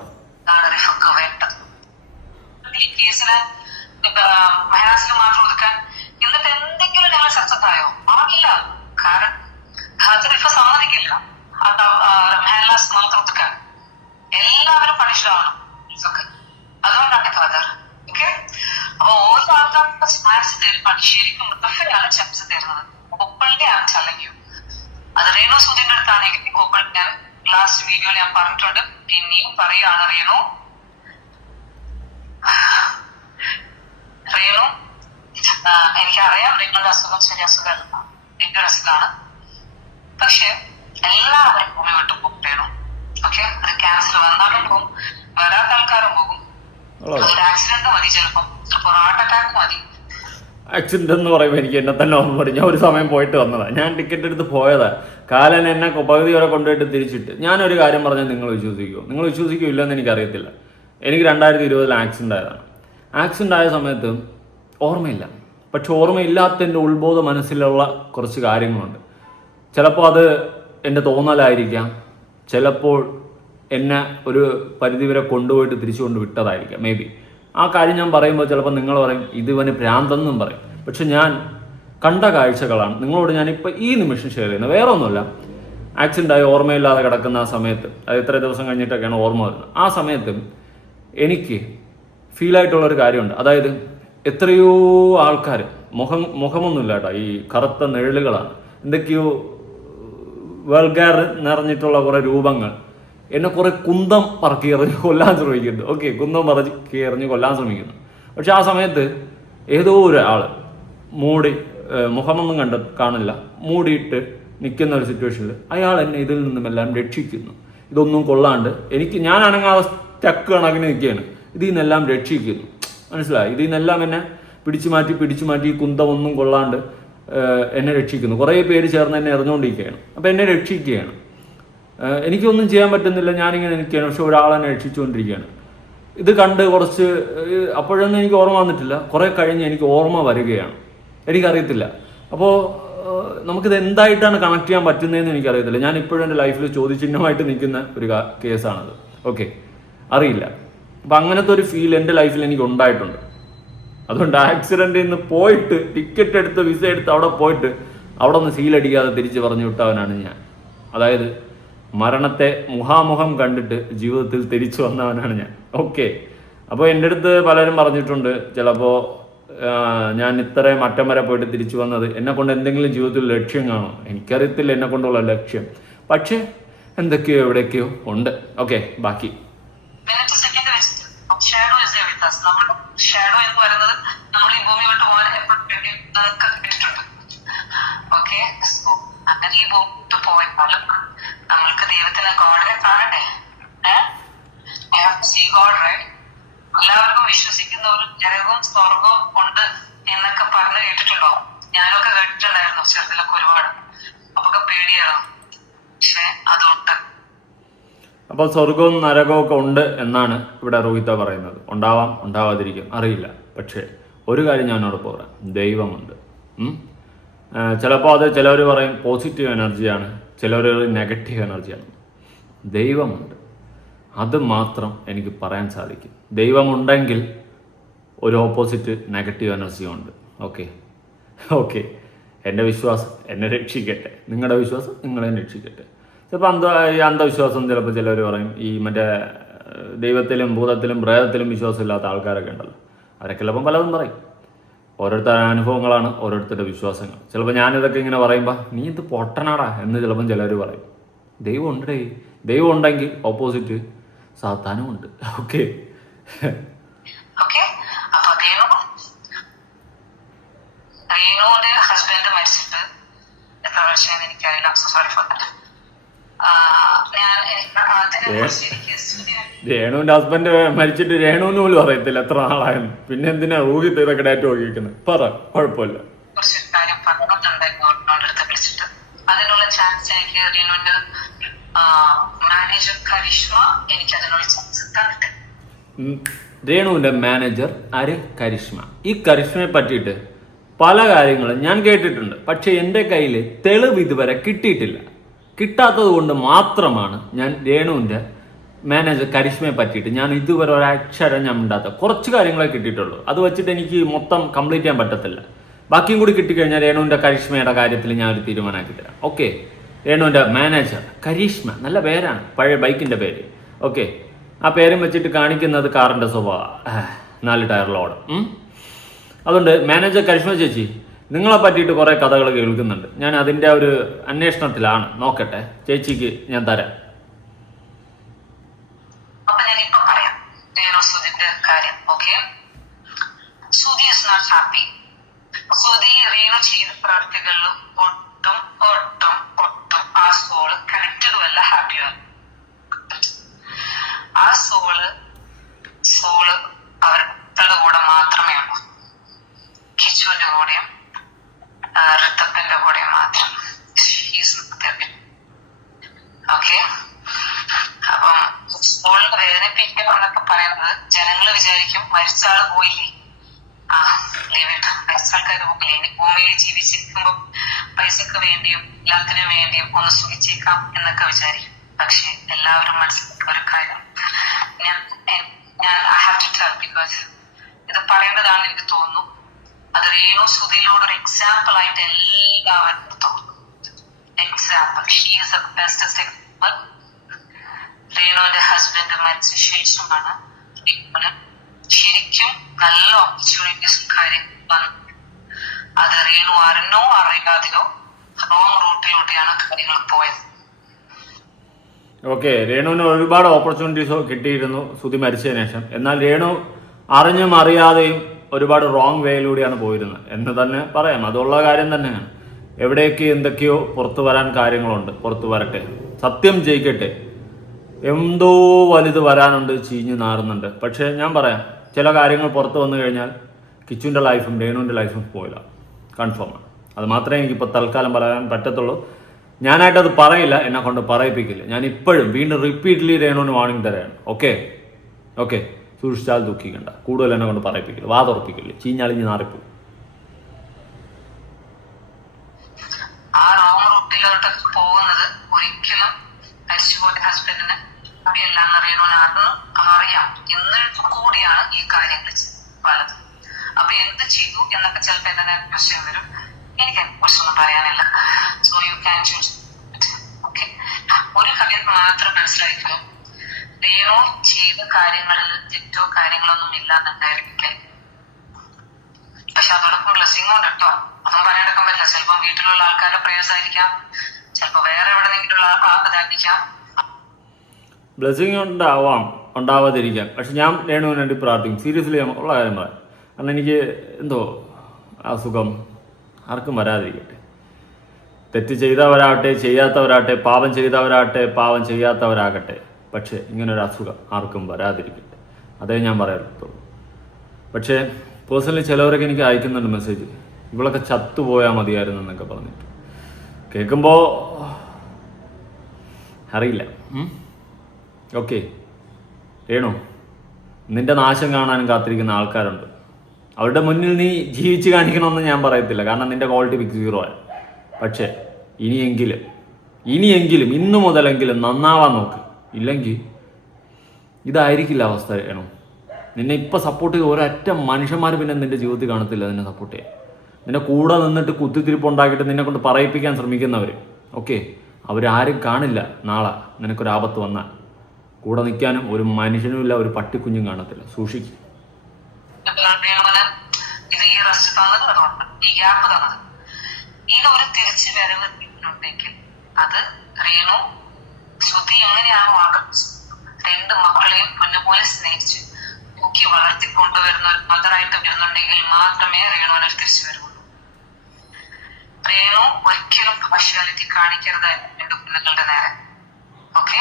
എല്ലാവരും പണിഷ്ടാവണം. അതുകൊണ്ടാണ് കഥർ. ഓക്കെ, അപ്പൊ ഓരോ ആൾക്കാർക്ക് സ്നാക്സ് തരുമ്പോൾ ശരിക്കും മുത്തഫയാണ് ചംസ് തരുന്നത്. കൊപ്പളിന്റെ ആണ് ചലങ്കും. അത് റേണു സുധിന്റെ അടുത്താണെങ്കിൽ കൊപ്പൾ ഞാൻ ലാസ്റ്റ് വീഡിയോയിൽ ഞാൻ പറഞ്ഞിട്ടുണ്ട്, പിന്നെയും പറയുകയാണ്. റേണു എനിക്കറിയാം നിങ്ങളുടെ അസുഖം ചെറിയ അസുഖമല്ല, എന്റെ ഒരു അസുഖമാണ്. പക്ഷെ എല്ലാവരും ഭൂമി വിട്ടു പോകേണു. ഓക്കെ, അത് ക്യാൻസർ വന്നാലും പോകും, വരാത്ത ആൾക്കാരും പോകും. ഒരു ആക്സിഡന്റ് മതി, ചിലപ്പോൾ ഹാർട്ട് അറ്റാക്ക് മതി. ആക്സിഡന്റ് എന്ന് പറയുമ്പോൾ എനിക്ക് എന്നെ തന്നെ ഓർമ്മ വരും. ഞാൻ ഒരു സമയം പോയിട്ട് വന്നതാണ്, ഞാൻ ടിക്കറ്റ് എടുത്ത് പോയതാണ്. കാലൻ എന്നെ പകുതി വരെ കൊണ്ടുപോയിട്ട് തിരിച്ചിട്ട്. ഞാനൊരു കാര്യം പറഞ്ഞാൽ നിങ്ങൾ വിശ്വസിക്കുമോ? നിങ്ങൾ വിശ്വസിക്കുമോ ഇല്ലെന്ന് എനിക്കറിയത്തില്ല. എനിക്ക് 2020 ആക്സിഡന്റ് ആയതാണ്. ആക്സിഡന്റ് ആയ സമയത്ത് ഓർമ്മയില്ല. പക്ഷെ ഓർമ്മയില്ലാത്തതിൻ്റെ ഉത്ബോധ മനസ്സിലുള്ള കുറച്ച് കാര്യങ്ങളുണ്ട്. ചിലപ്പോൾ അത് എൻ്റെ തോന്നലായിരിക്കാം, ചിലപ്പോൾ എന്നെ ഒരു പരിധിവരെ കൊണ്ടുപോയിട്ട് തിരിച്ചു കൊണ്ട് വിട്ടതായിരിക്കാം. മേ ബി ആ കാര്യം ഞാൻ പറയുമ്പോൾ ചിലപ്പോൾ നിങ്ങൾ പറയും ഇതിവന് ഭ്രാന്തെന്നും പറയും. പക്ഷെ ഞാൻ കണ്ട കാഴ്ചകളാണ് നിങ്ങളോട് ഞാനിപ്പോൾ ഈ നിമിഷം ഷെയർ ചെയ്യുന്നത്. വേറെ ഒന്നുമില്ല, ആക്സിഡൻ്റായി ഓർമ്മയില്ലാതെ കിടക്കുന്ന ആ സമയത്ത്, അത് എത്ര ദിവസം കഴിഞ്ഞിട്ടൊക്കെയാണ് ഓർമ്മ വരുന്നത്, ആ സമയത്ത് എനിക്ക് ഫീലായിട്ടുള്ളൊരു കാര്യമുണ്ട്. അതായത് എത്രയോ ആൾക്കാർ, മുഖമൊന്നുമില്ല കേട്ടോ, ഈ കറുത്ത നിഴലുകളാണ്, എന്തൊക്കെയോ വൾഗാർ നിറഞ്ഞിട്ടുള്ള കുറേ രൂപങ്ങൾ എന്നെ കുറേ കുന്തം പറക്കി എറിഞ്ഞ് കൊല്ലാൻ ശ്രമിക്കുന്നു. ഓക്കെ, കുന്തം പറക്കി എറിഞ്ഞ് കൊല്ലാൻ ശ്രമിക്കുന്നു. പക്ഷെ ആ സമയത്ത് ഏതോ ഒരാൾ മുഖമൊന്നും കാണില്ല, മൂടിയിട്ട് നിൽക്കുന്ന ഒരു സിറ്റുവേഷനിൽ അയാൾ എന്നെ ഇതിൽ നിന്നുമെല്ലാം രക്ഷിക്കുന്നു. ഇതൊന്നും കൊള്ളാണ്ട് ഞാൻ അനങ്ങാതെ സ്റ്റക്ക് കണക്കിന് നിൽക്കുകയാണ്. ഇതിൽ നിന്നെല്ലാം രക്ഷിക്കുന്നു, മനസ്സിലായി? ഇതിൽ നിന്നെല്ലാം എന്നെ പിടിച്ചു മാറ്റി ഈ കുന്തമൊന്നും കൊള്ളാണ്ട് എന്നെ രക്ഷിക്കുന്നു. കുറേ പേര് ചേർന്ന് എന്നെ എറിഞ്ഞുകൊണ്ടിരിക്കുകയാണ്. അപ്പോൾ എന്നെ രക്ഷിക്കുകയാണ്. എനിക്കൊന്നും ചെയ്യാൻ പറ്റുന്നില്ല, ഞാനിങ്ങനെ നിൽക്കുകയാണ്. പക്ഷെ ഒരാൾ എന്നെ രക്ഷിച്ചുകൊണ്ടിരിക്കുകയാണ്. ഇത് കണ്ട് കുറച്ച്, അപ്പോഴൊന്നും എനിക്ക് ഓർമ്മ വന്നിട്ടില്ല, കുറേ കഴിഞ്ഞ് എനിക്ക് ഓർമ്മ വരികയാണ്. എനിക്കറിയത്തില്ല. അപ്പോൾ നമുക്കിത് എന്തായിട്ടാണ് കണക്ട് ചെയ്യാൻ പറ്റുന്നതെന്ന് എനിക്കറിയത്തില്ല. ഞാൻ ഇപ്പോഴും എൻ്റെ ലൈഫിൽ ചോദ്യചിഹ്നമായിട്ട് നിൽക്കുന്ന ഒരു കേസാണത്. ഓക്കെ, അറിയില്ല. അപ്പം അങ്ങനത്തെ ഒരു ഫീൽ എൻ്റെ ലൈഫിൽ എനിക്ക് ഉണ്ടായിട്ടുണ്ട്. അതുകൊണ്ട് ആക്സിഡൻറ്റിൽ നിന്ന് പോയിട്ട്, ടിക്കറ്റ് എടുത്ത് വിസ എടുത്ത് അവിടെ പോയിട്ട് അവിടെ നിന്ന് സീലടിക്കാതെ തിരിച്ച് പറഞ്ഞു വിട്ടവനാണ് ഞാൻ. അതായത് മരണത്തെ മുഖാമുഖം കണ്ടിട്ട് ജീവിതത്തിൽ തിരിച്ചു വന്നവനാണ് ഞാൻ. ഓക്കെ, അപ്പോൾ എൻ്റെ അടുത്ത് പലരും പറഞ്ഞിട്ടുണ്ട്, ചിലപ്പോൾ ഞാൻ ഇത്രയും അറ്റം വരെ പോയിട്ട് തിരിച്ചു വന്നത് എന്നെ കൊണ്ട് എന്തെങ്കിലും ജീവിതത്തിൽ ലക്ഷ്യം കാണും. എനിക്കറിയത്തില്ല എന്നെ കൊണ്ടുള്ള ലക്ഷ്യം, പക്ഷേ എന്തൊക്കെയോ എവിടെയൊക്കെയോ ഉണ്ട്. ഓക്കെ, ബാക്കി ഷാഡോ എന്ന് പറയുന്നത് നമ്മൾ ഈ ഭൂമി വിട്ട് പോകാൻ കേട്ടിട്ടുണ്ട്. ഓക്കെ, അങ്ങനെ ഈ ഭൂമി വിട്ട് പോയാലും നമ്മൾക്ക് ദൈവത്തിനെ, ഗോഡിനെ കാണണ്ടേ? God, right? എല്ലാവർക്കും വിശ്വസിക്കുന്ന ഒരു നരകവും സ്വർഗവും ഉണ്ട് എന്നൊക്കെ പറഞ്ഞു കേട്ടിട്ടുണ്ടോ? ഞാനൊക്കെ കേട്ടിട്ടുണ്ടായിരുന്നു ചെറുതിലൊക്കെ ഒരുപാട്. അപ്പൊക്കെ പേടിയാണോ? പക്ഷെ അതുണ്ട്. അപ്പോൾ സ്വർഗവും നരകവും ഒക്കെ ഉണ്ട് എന്നാണ് ഇവിടെ രോഹിത പറയുന്നത്. ഉണ്ടാവാം, ഉണ്ടാവാതിരിക്കും, അറിയില്ല. പക്ഷേ ഒരു കാര്യം ഞാനോട് പറയാം, ദൈവമുണ്ട്. ചിലപ്പോൾ അത് ചിലവർ പറയും പോസിറ്റീവ് എനർജിയാണ്, ചിലവർ നെഗറ്റീവ് എനർജിയാണ്. ദൈവമുണ്ട്, അത് മാത്രം എനിക്ക് പറയാൻ സാധിക്കും. ദൈവമുണ്ടെങ്കിൽ ഒരു ഓപ്പോസിറ്റ് നെഗറ്റീവ് എനർജിയും ഉണ്ട്. ഓക്കെ, എൻ്റെ വിശ്വാസം എന്നെ രക്ഷിക്കട്ടെ, നിങ്ങളുടെ വിശ്വാസം നിങ്ങളെ രക്ഷിക്കട്ടെ. ചിലപ്പോൾ അന്ധവിശ്വാസം ചിലപ്പോൾ ചിലവർ പറയും, ഈ മറ്റേ ദൈവത്തിലും ഭൂതത്തിലും പ്രേതത്തിലും വിശ്വാസമില്ലാത്ത ആൾക്കാരൊക്കെ ഉണ്ടല്ലോ, അവരൊക്കെ ചിലപ്പം പലതും പറയും. ഓരോരുത്തരുടെ അനുഭവങ്ങളാണ് ഓരോരുത്തരുടെ വിശ്വാസങ്ങൾ. ചിലപ്പോൾ ഞാനിതൊക്കെ ഇങ്ങനെ പറയുമ്പോൾ നീ ഇത് പൊട്ടനാടാ എന്ന് ചിലപ്പം ചിലർ പറയും. ദൈവം ഉണ്ടേ, ദൈവം ഉണ്ടെങ്കിൽ ഓപ്പോസിറ്റ് സാത്താനും ഉണ്ട്. ഓക്കെ, ഹസ്ബൻഡ് മരിച്ചിട്ട് എത്ര വർഷമായെന്ന് എനിക്കറിയില്ല. രേണുവിന്റെ ഹസ്ബൻഡ് മരിച്ചിട്ട് രേണുവിന് പോലും അറിയത്തില്ല എത്ര നാളായെന്ന്. പിന്നെ എന്തിനാ ഊഹിത്ത് ഇതൊക്കെ ഡേറ്റ് നോക്കിയിരിക്കുന്നത്? പറ, കുഴപ്പമില്ല. കുറച്ച് കാര്യം പറഞ്ഞിട്ടുണ്ടായിരുന്നു അടുത്ത് വിളിച്ചിട്ട്. അതിനുള്ള ചാൻസ് എനിക്ക് രേണുവിന്റെ മാനേജർ കരിഷ്മ എനിക്ക് അതിനുള്ള ചാൻസ് തന്നിട്ട്. രേണുവിന്റെ മാനേജർ ആര്? കരിഷ്മ. ഈ കരിഷ്മയെ പറ്റിയിട്ട് പല കാര്യങ്ങളും ഞാൻ കേട്ടിട്ടുണ്ട്, പക്ഷെ എൻ്റെ കയ്യിൽ തെളിവ് ഇതുവരെ കിട്ടിയിട്ടില്ല. കിട്ടാത്തത് കൊണ്ട് മാത്രമാണ് ഞാൻ രേണുവിൻ്റെ മാനേജർ കരിഷ്മയെ പറ്റിയിട്ട് ഞാൻ ഇതുവരെ ഒരക്ഷരം ഞാൻ മിണ്ടാത്ത. കുറച്ച് കാര്യങ്ങളെ കിട്ടിയിട്ടുള്ളൂ, അത് വെച്ചിട്ട് എനിക്ക് മൊത്തം കംപ്ലീറ്റ് ചെയ്യാൻ പറ്റത്തില്ല. ബാക്കിയും കൂടി കിട്ടിക്കഴിഞ്ഞാൽ രേണുവിൻ്റെ കരിഷ്മയുടെ കാര്യത്തിൽ ഞാൻ ഒരു തീരുമാനമാക്കി തരാം. ഓക്കെ, രേണുവിൻ്റെ മാനേജർ കരിഷ്മ, നല്ല പേരാണ്, പഴയ ബൈക്കിൻ്റെ പേര്. ഓക്കെ, ആ പേരും വെച്ചിട്ട് കാണിക്കുന്നത് കാറിൻ്റെ സ്വഭാവം, 4 ടയറിലോടും. അതുകൊണ്ട് മാനേജർ കരിഷ്മ ചേച്ചി, നിങ്ങളെ പറ്റിയിട്ട് കുറേ കഥകൾ കേൾക്കുന്നുണ്ട്. ഞാൻ അതിൻ്റെ ഒരു അന്വേഷണത്തിലാണ്, നോക്കട്ടെ, ചേച്ചിക്ക് ഞാൻ തരാം. അപ്പൊ ഞാനിപ്പോ പറയാം സുധിന്റെ കാര്യം. Okay, Sudhi is not happy. Sudhi Reenu ചെയ്ത പ്രവർത്തികളിലും ഒട്ടും ഒട്ടും ഒട്ടും ആ സോള് കണക്റ്റഡും അല്ല, ഹാപ്പിയും. ആ സോള് അവരുടെ കൂടെ മാത്രമേ ഉള്ളൂ. കിച്ചുവിന്റെ കൂടെയും ഋത്തപ്പന്റെ കൂടെ മാത്രം. ഓക്കെ, അപ്പം സ്കൂളിൽ വേദനിപ്പിക്കുക എന്നൊക്കെ പറയുന്നത് ജനങ്ങള് വിചാരിക്കും മരിച്ച ആള് പോയില്ലേ, മരിച്ച ആൾക്കാർ പോയില്ലേ, ഇനി ഭൂമിയിൽ ജീവിച്ചിരിക്കുമ്പോൾ പൈസക്ക് വേണ്ടിയും എല്ലാത്തിനും വേണ്ടിയും ഒന്ന് സുഖിച്ചേക്കാം എന്നൊക്കെ വിചാരിക്കും. പക്ഷെ എല്ലാവരും മനസ്സിലാക്കിയ ഒരു കാര്യം ഞാൻ I have to tell, because ഇത് പറയേണ്ടതാണെന്ന് എനിക്ക് തോന്നുന്നു. അത് രേണു സുധിയിലൂടെ ഒരു എക്സാമ്പിൾ ആയിട്ട് എല്ലാവരും example. She is the bestest example. രേണുവിന്റെ ഹസ്ബൻഡ് മരിച്ച ശേഷമാണ് രേണുവിന് ശരിക്കും നല്ല ഓപ്പർച്യൂണിറ്റീസും കാര്യങ്ങളും വന്നു. അത് രേണു അറിഞ്ഞോ അറിയാതെയോ റോങ് റൂട്ടിലൂടെയാണ് കാര്യങ്ങൾ പോയത്. ഓക്കെ, രേണുവിന് ഒരുപാട് ഓപ്പർച്യൂണിറ്റീസ് കിട്ടിയിരുന്നു സുധി മരിച്ചതിന് ശേഷം. എന്നാൽ രേണു അറിഞ്ഞും അറിയാതെയും ഒരുപാട് റോങ് വേയിലൂടെയാണ് പോയിരുന്നത് എന്ന് തന്നെ പറയാം. അതുള്ള കാര്യം തന്നെയാണ്. എവിടെയൊക്കെ എന്തൊക്കെയോ പുറത്തു വരാൻ കാര്യങ്ങളുണ്ട്, പുറത്തു വരട്ടെ, സത്യം ജയിക്കട്ടെ. എന്തോ വലുത് വരാനുണ്ട്, ചീഞ്ഞു നാറുന്നുണ്ട്. പക്ഷേ ഞാൻ പറയാം, ചില കാര്യങ്ങൾ പുറത്ത് വന്നു കഴിഞ്ഞാൽ കിച്ചുവിൻ്റെ ലൈഫും രേണുവിൻ്റെ ലൈഫും പോയില്ല, കൺഫേമാണ്. അത് മാത്രമേ എനിക്കിപ്പോൾ തൽക്കാലം പറയാൻ പറ്റത്തുള്ളൂ. ഞാനായിട്ടത് പറയില്ല, എന്നെ കൊണ്ട് പറയിപ്പിക്കില്ല. ഞാൻ ഇപ്പോഴും വീണ്ടും റിപ്പീറ്റ്ലി രേണുവിന് വാർണിംഗ് തരാണ്. ഓക്കെ ഓക്കെ, സൂക്ഷിച്ചാൽ ദുഃഖിക്കണ്ട. കൂടുതൽ എന്നെ കൊണ്ട് പറയിപ്പിക്കില്ല, വാതുറപ്പിക്കില്ല, ചീഞ്ഞാളിഞ്ഞ് നാറിപ്പോയി. ആ റോങ് റൂട്ടിലോട്ട് പോകുന്നത് ഒരിക്കലും മരിച്ചുപോയ ഹസ്ബൻഡിന് അറിയില്ലെന്ന് രേണുവിന് അറിയാം. എന്നിട്ട് കൂടിയാണ് ഈ കാര്യങ്ങൾ പലത്. അപ്പൊ എന്ത് ചെയ്തു എന്നൊക്കെ ചിലപ്പോൾ എന്റെ ക്വസ്റ്റ്യൻ വരും. എനിക്ക് കുറിച്ചൊന്നും പറയാനില്ല. So you can choose. Okay, ഒരു കാര്യം മാത്രം മനസ്സിലാക്കുക, രേണു ചെയ്ത കാര്യങ്ങളിൽ തെറ്റോ കാര്യങ്ങളൊന്നും ഇല്ലാന്നുണ്ടായിരിക്കും. പക്ഷെ അതോടൊപ്പം ബ്ലെസ്സിങ് ഉണ്ട് കേട്ടോ, അതൊന്നും പറയാനെടുക്കാൻ പറ്റില്ല. ചിലപ്പോൾ വീട്ടിലുള്ള ആൾക്കാരുടെ പ്രേയേഴ്സ് ആയിരിക്കാം, ചിലപ്പോൾ വേറെ എവിടെന്നെങ്കിലുള്ള ഇതായിരിക്കാം. ബ്ലെസ്സിങ് ഉണ്ടാവാം, ഉണ്ടാവാതിരിക്കാം. പക്ഷെ ഞാൻ രേണുവിന് വേണ്ടി പ്രാർത്ഥിക്കും. സീരിയസ്ലി ഉള്ള കാര്യം പറയാം. കാരണം എനിക്ക് എന്തോ അസുഖം ആർക്കും വരാതിരിക്കട്ടെ. തെറ്റ് ചെയ്തവരാകട്ടെ ചെയ്യാത്തവരാകട്ടെ, പാപം ചെയ്തവരാകട്ടെ പാപം ചെയ്യാത്തവരാകട്ടെ, പക്ഷേ ഇങ്ങനൊരു അസുഖം ആർക്കും വരാതിരിക്കട്ടെ, അതേ ഞാൻ പറയത്തുള്ളൂ. പക്ഷേ പേഴ്സണലി ചിലവരൊക്കെ എനിക്ക് അയക്കുന്നുണ്ട് മെസ്സേജ്, ഇവളൊക്കെ ചത്തുപോയാൽ മതിയായിരുന്നു എന്നൊക്കെ പറഞ്ഞിട്ട്. കേൾക്കുമ്പോൾ അറിയില്ല. ഓക്കെ രേണു, നിന്റെ നാശം കാണാനും കാത്തിരിക്കുന്ന ആൾക്കാരുണ്ട്. അവരുടെ മുന്നിൽ നീ ജീവിച്ച് കാണിക്കണമെന്ന് ഞാൻ പറയത്തില്ല, കാരണം നിന്റെ ക്വാളിറ്റി ബിഗ് സീറോ ആണ്. പക്ഷേ ഇനിയെങ്കിലും ഇന്നു മുതലെങ്കിലും നന്നാവാൻ നോക്ക്. ഇല്ലെങ്കിൽ ഇതായിരിക്കില്ല അവസ്ഥ. രേണു, നിന്നെ ഇപ്പം സപ്പോർട്ട് ചെയ്ത് ഒരൊറ്റ മനുഷ്യന്മാർ പിന്നെ നിന്റെ ജീവിതത്തിൽ കാണത്തില്ല നിന്നെ സപ്പോർട്ട് ചെയ്യാൻ. നിന്നെ കൂടെ നിന്നിട്ട് കുത്തിത്തിരിപ്പ് ഉണ്ടാക്കിയിട്ട് നിന്നെ കൊണ്ട് പറയിപ്പിക്കാൻ ശ്രമിക്കുന്നവർ, ഓക്കെ, അവരാരും കാണില്ല. നാളെ നിനക്കൊരാപത്ത് വന്നാൽ കൂടെ നിൽക്കാനും ഒരു മനുഷ്യനുമില്ല, ഒരു പട്ടിക്കുഞ്ഞും കാണത്തില്ല. സൂക്ഷിക്കും. ഇത് ഈ റെസ്റ്റ് തന്നത് അതുകൊണ്ട്, ഈ ഗ്യാപ്പ് തന്നത്, ഇതൊരു തിരിച്ചു വരവ് ഉണ്ടെങ്കിൽ അത് രേണു ശ്രുതി എങ്ങനെയാണോ ആഗ്രഹിച്ചത്, രണ്ട് മക്കളെയും പൊന്നുപോലെ സ്നേഹിച്ച് നോക്കി വളർത്തിക്കൊണ്ടുവരുന്ന ഒരു മദറായിട്ട് വരുന്നുണ്ടെങ്കിൽ മാത്രമേ രേണുവിന് തിരിച്ചു വരുള്ളൂ. രേണു ഒരിക്കലും പാർഷ്യാലിറ്റി കാണിക്കരുത് രണ്ട് കുഞ്ഞുങ്ങളുടെ നേരെ. ഓക്കെ,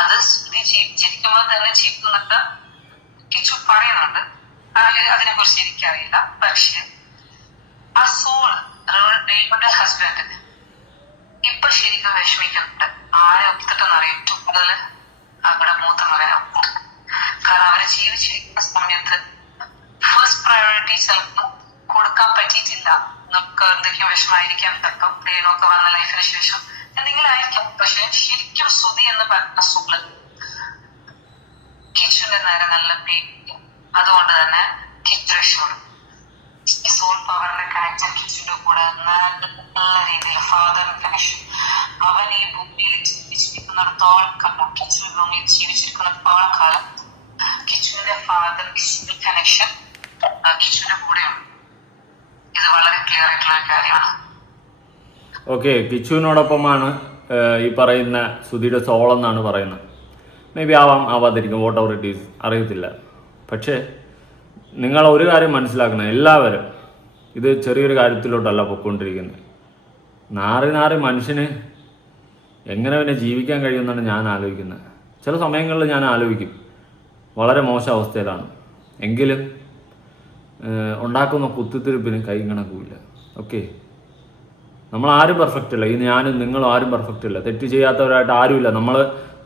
അത് ശ്രുതി ജീവിച്ചിരിക്കുമ്പോൾ തന്നെ ജീവിക്കുന്നൊക്കെ കിച്ചു പറയുന്നുണ്ട്. അതിനെ കുറിച്ച് എനിക്കറിയില്ല. പക്ഷെ ആ സോള് രേണുവിന്റെ ഹസ്ബൻഡ് ഇപ്പൊ ശരിക്കും വിഷമിക്കുന്നുണ്ട്. ആരെ ഒത്തിട്ടെന്നറിയാം, ഏറ്റവും കൂടുതൽ അവരുടെ മൂത്ത മകനെ. കാരണം അവര് ജീവിച്ചിരിക്കുന്ന സമയത്ത് ഫസ്റ്റ് പ്രയോറിറ്റി ചിലപ്പോൾ കൊടുക്കാൻ പറ്റിയിട്ടില്ല. നമുക്ക് എന്തൊക്കെയും വിഷമായിരിക്കാം, ചിലപ്പോൾ രേണുവൊക്കെ വന്ന ലൈഫിന് ശേഷം എന്തെങ്കിലും ആയിരിക്കാം. പക്ഷെ ശരിക്കും ശ്രുതി എന്ന് പറഞ്ഞ സോള് കിച്ചുവിന്റെ നേരെ നല്ല പേര്. അതുകൊണ്ട് തന്നെ കിച്ചു രക്ഷപ്പെടും. സോൾ പവറിന്റെ കണക്ഷൻ കിച്ചുവിന്റെ കൂടെ നല്ല രീതിയിൽ ഫാദർ കണക്ഷൻ. അവൻ ഈ ഭൂമിയിൽ ജീവിച്ചിരിക്കുന്നിടത്തോളം കാലം, കിച്ചു ഭൂമിയിൽ ജീവിച്ചിരിക്കുന്നിടത്തോളം കാലം കിച്ചുവിന്റെ ഫാദർ കണക്ഷൻ കിച്ചുവിന്റെ കൂടെയുണ്ട്. ഇത് വളരെ ക്ലിയർ ആയിട്ടുള്ള ഒരു കാര്യമാണ്. ഓക്കെ, കിച്ചുവിനോടൊപ്പമാണ് ഈ പറയുന്ന സുധിയുടെ സോൾ എന്നാണ് പറയുന്നത്. മേ ബി ആവാം, ആവാതിരിക്കും, വോട്ട് എവർ ഇറ്റ് ഈസ്, അറിയത്തില്ല. പക്ഷേ നിങ്ങൾ ഒരു കാര്യം മനസ്സിലാക്കണം, എല്ലാവരും ഇത് ചെറിയൊരു കാര്യത്തിലോട്ടല്ല പൊയ്ക്കൊണ്ടിരിക്കുന്നത്. നാറി മനുഷ്യന് എങ്ങനെ പിന്നെ ജീവിക്കാൻ കഴിയുമെന്നാണ് ഞാൻ ആലോചിക്കുന്നത്. ചില സമയങ്ങളിൽ ഞാൻ ആലോചിക്കും വളരെ മോശം അവസ്ഥയിലാണ്, എങ്കിലും ഉണ്ടാക്കുന്ന കുത്തിത്തിരിപ്പിന് കൈ കണക്കുമില്ല. ഓക്കെ, നമ്മളാരും പെർഫെക്റ്റ് അല്ല. ഈ ഞാനും നിങ്ങളും ആരും പെർഫെക്റ്റ് അല്ല. തെറ്റ് ചെയ്യാത്തവരായിട്ട് ആരുമില്ല.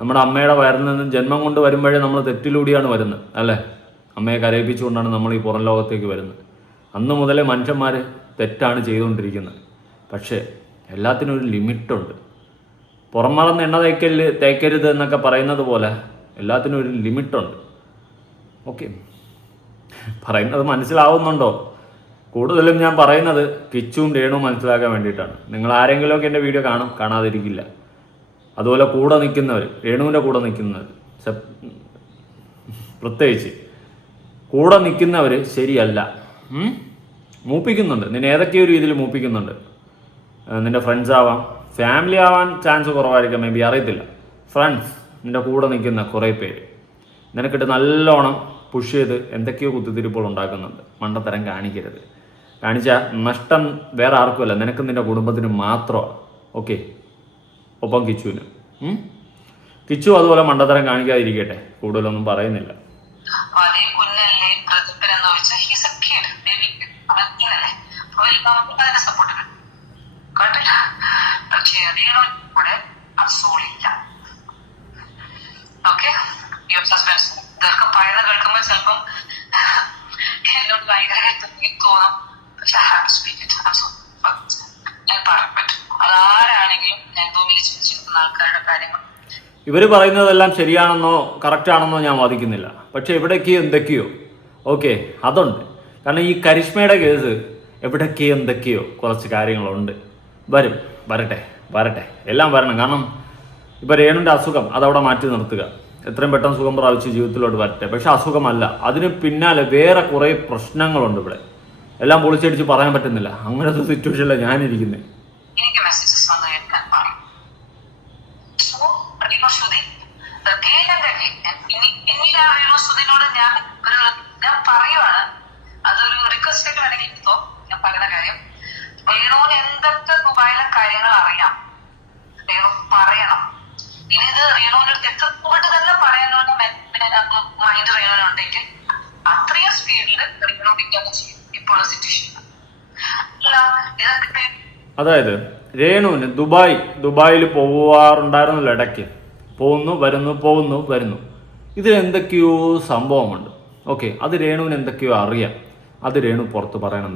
നമ്മുടെ അമ്മയുടെ വയറിൽ നിന്ന് ജന്മം കൊണ്ട് വരുമ്പോഴേ നമ്മൾ തെറ്റിലൂടെയാണ് വരുന്നത്, അല്ലേ? അമ്മയെ കരയിപ്പിച്ചുകൊണ്ടാണ് നമ്മൾ ഈ പുറം ലോകത്തേക്ക് വരുന്നത്. അന്ന് മുതലേ മനുഷ്യന്മാർ തെറ്റാണ് ചെയ്തുകൊണ്ടിരിക്കുന്നത്. പക്ഷേ എല്ലാത്തിനും ഒരു ലിമിറ്റുണ്ട്. പുറമറന്ന് എണ്ണ തേക്കരുത് എന്നൊക്കെ പറയുന്നത് പോലെ എല്ലാത്തിനും ഒരു ലിമിറ്റുണ്ട്. ഓക്കെ, പറയുന്നത് മനസ്സിലാവുന്നുണ്ടോ? കൂടുതലും ഞാൻ പറയുന്നത് കിച്ചുവും രേണുവും മനസ്സിലാക്കാൻ വേണ്ടിയിട്ടാണ്. നിങ്ങൾ ആരെങ്കിലുമൊക്കെ എൻ്റെ വീഡിയോ കാണും, കാണാതിരിക്കില്ല. അതുപോലെ കൂടെ നിൽക്കുന്നവർ, രേണുവിൻ്റെ കൂടെ നിൽക്കുന്നവർ പ്രത്യേകിച്ച് കൂടെ നിൽക്കുന്നവർ ശരിയല്ല. മൂപ്പിക്കുന്നുണ്ട്, നിന്നെ ഏതൊക്കെയോ രീതിയിൽ മൂപ്പിക്കുന്നുണ്ട്. നിൻ്റെ ഫ്രണ്ട്സ് ആവാം, ഫാമിലി ആവാൻ ചാൻസ് കുറവായിരിക്കാം, മേ ബി, അറിയത്തില്ല. ഫ്രണ്ട്സ്, നിൻ്റെ കൂടെ നിൽക്കുന്ന കുറേ പേര് നിനക്കിട്ട് നല്ലോണം പുഷ് ചെയ്ത് എന്തൊക്കെയോ കുത്തിത്തിരിപ്പോൾ ഉണ്ടാക്കുന്നുണ്ട്. മണ്ടത്തരം കാണിക്കരുത്. കാണിച്ചാൽ നഷ്ടം വേറെ ആർക്കുമല്ല, നിനക്കും നിൻ്റെ കുടുംബത്തിന് മാത്രമാണ്. ഓക്കെ, ഒപ്പം കിച്ചുവിന്. കിച്ചു അതുപോലെ മണ്ടത്തരം കാണിക്കാതിരിക്കട്ടെ, കൂടുതലൊന്നും പറയുന്നില്ല. കേൾക്കുമ്പോൾ ചിലപ്പം എന്നോട് ഭയങ്കരമായിട്ട് തോന്നും. പക്ഷെ ഞാൻ പറയാൻ പറ്റും, അതാരാണെങ്കിലും ഞാൻ ഭൂമിയിൽ ചിന്തിച്ചിരിക്കുന്ന ആൾക്കാരുടെ കാര്യങ്ങൾ. ഇവർ പറയുന്നതെല്ലാം ശരിയാണെന്നോ കറക്റ്റ് ആണെന്നോ ഞാൻ വാദിക്കുന്നില്ല. പക്ഷെ എവിടേക്കോ എന്തൊക്കെയോ ഓക്കെ അതുണ്ട്. കാരണം ഈ കരിഷ്മയുടെ കേസ് എവിടേക്കോ എന്തൊക്കെയോ കുറച്ച് കാര്യങ്ങളുണ്ട്. വരട്ടെ എല്ലാം വരണം. കാരണം ഇപ്പം രേണുവിൻ്റെ അസുഖം അതവിടെ മാറ്റി നിർത്തുക, എത്രയും പെട്ടെന്ന് സുഖം പ്രാപിച്ച് ജീവിതത്തിലോട്ട് വരട്ടെ. പക്ഷെ അസുഖമല്ല, അതിന് പിന്നാലെ വേറെ കുറേ പ്രശ്നങ്ങളുണ്ട് ഇവിടെ. എല്ലാം പൊളിച്ചടിച്ച് പറയാൻ പറ്റുന്നില്ല. അങ്ങനത്തെ സിറ്റുവേഷനിലാണ് ഞാനിരിക്കുന്നത്. എനിക്ക് മെസ്സേജസ് വന്നു കേൾക്കാൻ പറയും. സുധിനോട് ഞാൻ പറയുവാണ്, അതൊരു റിക്വസ്റ്റ് ആയിട്ട് വേണമെങ്കിൽ എടുത്തോ. ഞാൻ പറയുന്ന കാര്യം, രേണുവിന് എന്തൊക്കെ ദുബായിലെ കാര്യങ്ങൾ അറിയാം, രേണു പറയണം. ഇനി ഇത് രേണുവിന്റെ അടുത്ത് എത്രത്തോട്ട് തന്നെ പറയാനുള്ള മൈൻഡ് രേണുവിനുണ്ടെങ്കിൽ അത്രയും സ്പീഡിൽ രേണു പിക്കപ്പ് ചെയ്യും ഇപ്പോഴുള്ള സിറ്റുവേഷൻ. ഇതൊക്കെ അതായത് രേണുവിന് ദുബായിൽ പോവാറുണ്ടായിരുന്നല്ലോ ഇടയ്ക്ക്. പോകുന്നു വരുന്നു. ഇതിലെന്തൊക്കെയോ സംഭവമുണ്ട്. ഓക്കെ, അത് രേണുവിന് എന്തൊക്കെയോ അറിയാം. അത് രേണു പുറത്ത് പറയണം.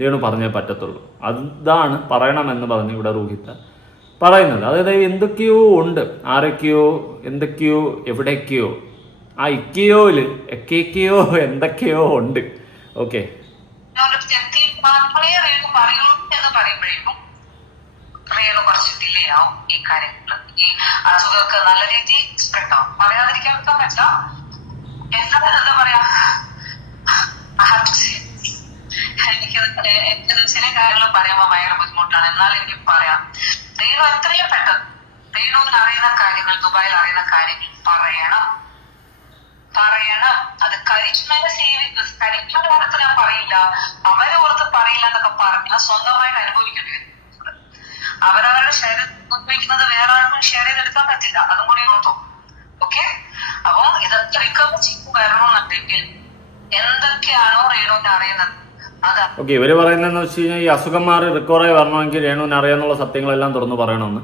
രേണു പറഞ്ഞേ പറ്റത്തുള്ളൂ. അതാണ് പറയണമെന്ന് പറഞ്ഞ് ഇവിടെ റോഹിത്ത പറയുന്നത്. അതായത് എന്തൊക്കെയോ ഉണ്ട്, ആരൊക്കെയോ എന്തൊക്കെയോ എവിടേക്കോ, ആ ഇക്കയോയില് എക്കേക്കയോ എന്തൊക്കെയോ ഉണ്ട്. ഓക്കെ, റേണു കുറച്ച് ഡിലേ ആവും ഈ കാര്യങ്ങൾ. ഈ അസുഖമൊക്കെ നല്ല രീതിയിൽ സ്പ്രെഡ് ആവും. പറയാതിരിക്കാൻ പറ്റില്ല. എന്താ പറയാ, എനിക്ക് ചില കാര്യങ്ങൾ പറയുമ്പോൾ ഭയങ്കര ബുദ്ധിമുട്ടാണ്. എന്നാലും എനിക്ക് പറയാം, റേണു എത്രയും പെട്ടെന്ന് റേണുവിന് അറിയുന്ന കാര്യങ്ങൾ, ദുബായിൽ അറിയുന്ന കാര്യങ്ങൾ പറയണം. അത് കരിഷ്മയുടെ കരിഷ്മയുടെ ഓർത്ത് ഞാൻ പറയില്ല, അവരെ ഓർത്ത് പറയില്ല എന്നൊക്കെ പറഞ്ഞാൽ സ്വന്തമായിട്ട് അനുഭവിക്കേണ്ടി വരും. അവരവരുടെ ഷെയർ ഉപയോഗിക്കുന്നത് വേറെ ആർക്കും ഷെയർ ചെയ്തെടുക്കാൻ പറ്റില്ല. അതും കൂടി ഓർത്തോ. ഓക്കെ, അപ്പൊ ഇതൊക്കെ റിക്കവർ ചെയ്ത് വരണമെന്നുണ്ടെങ്കിൽ എന്തൊക്കെയാണോ രേണുവിന് അറിയുന്നത് അത്. ഓക്കെ, ഇവര് പറയുന്നതെന്ന് വെച്ച് കഴിഞ്ഞാൽ ഈ അസുഖം മാറി റിക്കവറായി വരണമെങ്കിൽ രേണുവിന് അറിയാന്നുള്ള സത്യങ്ങളെല്ലാം തുറന്നു പറയണമെന്ന്.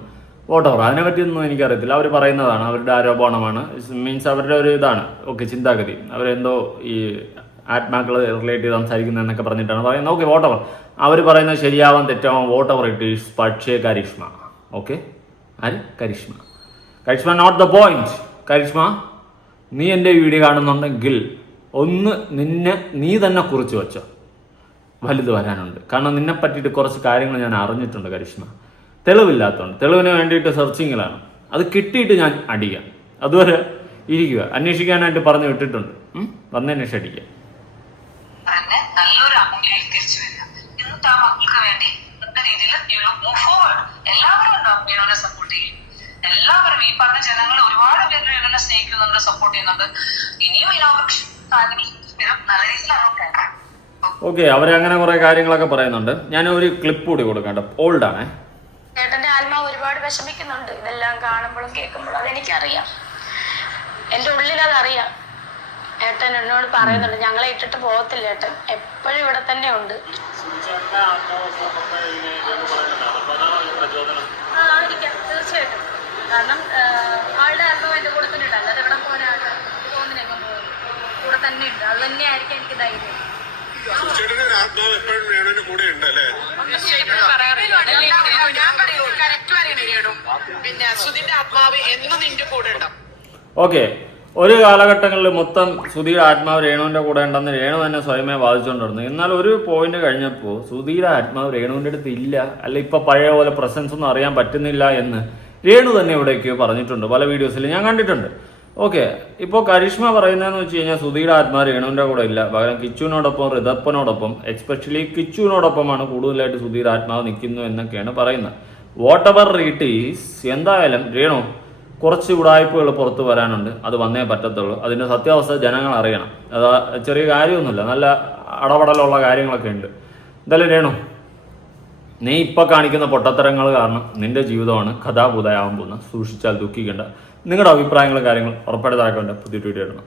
വോട്ടവർ അതിനെ പറ്റിയൊന്നും എനിക്കറിയത്തില്ല. അവർ പറയുന്നതാണ്, അവരുടെ ആരോപണമാണ്. മീൻസ് അവരുടെ ഒരു ഇതാണ്. ഓക്കെ, ചിന്താഗതി. അവരെന്തോ ഈ ആത്മാക്കൾ റിലേറ്റ് ചെയ്ത് സംസാരിക്കുന്നതെന്നൊക്കെ പറഞ്ഞിട്ടാണ് പറയുന്നത്. ഓക്കെ, വോട്ടവർ. അവർ പറയുന്നത് ശരിയാവാൻ തെറ്റാവാൻ വോട്ടവർ ഇറ്റ് ഈസ്. പക്ഷേ കരിഷ്മ, ഓക്കെ, ആര്? Karishma not the point. Karishma, നീ എൻ്റെ വീഡിയോ കാണുന്നുണ്ടെങ്കിൽ ഒന്ന് നീ തന്നെ കുറിച്ച് വെച്ചോ. വലുത് വരാനുണ്ട്. കാരണം നിന്നെ പറ്റിയിട്ട് കുറച്ച് കാര്യങ്ങൾ ഞാൻ അറിഞ്ഞിട്ടുണ്ട് കരിഷ്മ. തെളിവില്ലാത്തതുകൊണ്ട്, തെളിവിന് വേണ്ടിയിട്ട് സെർച്ചിങ്ങിലാണ്. അത് കിട്ടിയിട്ട് ഞാൻ അടിക്കാം. അതുവരെ ഇരിക്കുക. അന്വേഷിക്കാനായിട്ട് പറഞ്ഞു വിട്ടിട്ടുണ്ട്. വന്നന്വേഷിച്ച് അടിക്കാം. നല്ലൊരു അമ്മയിലേക്ക് തിരിച്ചു വരിക. എന്നിട്ട് ആ മക്കൾക്ക് വേണ്ടി നല്ല രീതിയിൽ മൂവ് ഫോർവേഡ്. എല്ലാവരും ഉണ്ടാവും രേണുവിനെ സപ്പോർട്ട് ചെയ്യും. എല്ലാവരും ഈ പറഞ്ഞ ജനങ്ങൾ ഒരുപാട് പേര് രേണുവിനെ സ്നേഹിക്കുന്നുണ്ട്, സപ്പോർട്ട് ചെയ്യുന്നുണ്ട്. ഇനിയും ഇനോഗ്രേഷൻ കാര്യങ്ങൾ നല്ല രീതിയിലാണ് കേൾക്കാം. ഓക്കെ, അവരങ്ങനെ കുറെ കാര്യങ്ങളൊക്കെ പറയുന്നുണ്ട്. ഞാൻ ഒരു ക്ലിപ്പ് കൂടി കൊടുക്കാം. ഓൾഡ് ആണേ. ചേട്ടന്റെ ആത്മാവ് ഒരുപാട് വിഷമിക്കുന്നുണ്ട് ഇതെല്ലാം കാണുമ്പോഴും കേൾക്കുമ്പോഴും. അതെനിക്കറിയാം, എൻ്റെ ഉള്ളിൽ അതറിയാം. ഏട്ടൻ എന്നോട് പറയുന്നുണ്ട്, ഞങ്ങളെ ഇട്ടിട്ട് പോകത്തില്ല ഏട്ടൻ, എപ്പോഴും ഇവിടെ തന്നെ ഉണ്ട്. ആയിരിക്കാം, തീർച്ചയായിട്ടും. കാരണം ആളുടെ ആത്മാവ് എൻ്റെ കൂടെ തന്നെ ഉണ്ട്. അല്ലാതെ ഇവിടെ പോകാനാണ് തോന്നുന്നെങ്കിൽ കൂടെ തന്നെ ഉണ്ട്. അത് തന്നെയായിരിക്കും എനിക്ക് ധൈര്യം. ഓക്കെ, ഒരു കാലഘട്ടങ്ങളിൽ മൊത്തം സുധിയുടെ ആത്മാവ് രേണുവിൻ്റെ കൂടെ ഉണ്ടെന്ന് രേണു തന്നെ സ്വയമേ വാദിച്ചുകൊണ്ടിരുന്നു. എന്നാൽ ഒരു പോയിന്റ് കഴിഞ്ഞപ്പോൾ സുധിയുടെ ആത്മാവ് രേണുവിൻ്റെ അടുത്ത് ഇല്ല, അല്ല ഇപ്പം പഴയ പോലെ പ്രസൻസ് ഒന്നും അറിയാൻ പറ്റുന്നില്ല എന്ന് രേണു തന്നെ ഇവിടേക്കോ പറഞ്ഞിട്ടുണ്ട്, പല വീഡിയോസിൽ ഞാൻ കണ്ടിട്ടുണ്ട്. ഓക്കെ, ഇപ്പോൾ കരിഷ്മ പറയുന്നതെന്ന് വെച്ച് കഴിഞ്ഞാൽ സുധിയുടെ ആത്മാവ് രേണുവിൻ്റെ കൂടെ ഇല്ല, പകരം കിച്ചുവിനോടൊപ്പം ഋതപ്പനോടൊപ്പം എക്സ്പെഷ്യലി കിച്ചുവിനോടൊപ്പമാണ് കൂടുതലായിട്ട് സുധിയുടെ ആത്മാവ് നിൽക്കുന്നു എന്നൊക്കെയാണ് പറയുന്നത്. വാട്ട് എവർ ഇറ്റ് ഈസ്, എന്തായാലും രേണു കുറച്ച് ഉടായ്പകൾ പുറത്ത് വരാനുണ്ട്, അത് വന്നേ പറ്റത്തുള്ളൂ. അതിൻ്റെ സത്യാവസ്ഥ ജനങ്ങൾ അറിയണം. അത് ചെറിയ കാര്യമൊന്നുമില്ല, നല്ല അടപടലുള്ള കാര്യങ്ങളൊക്കെ ഉണ്ട്. എന്തായാലും രേണു, നീ ഇപ്പം കാണിക്കുന്ന പൊട്ടത്തരങ്ങൾ കാരണം നിന്റെ ജീവിതമാണ് കഥാഭൂതയാവാൻ പോകുന്നത്. സൂക്ഷിച്ചാൽ ദുഃഖിക്കേണ്ട. നിങ്ങളുടെ അഭിപ്രായങ്ങളും കാര്യങ്ങളും ഉറപ്പായിട്ട് താഴെ പുതിയ വീഡിയോ ഇടണം.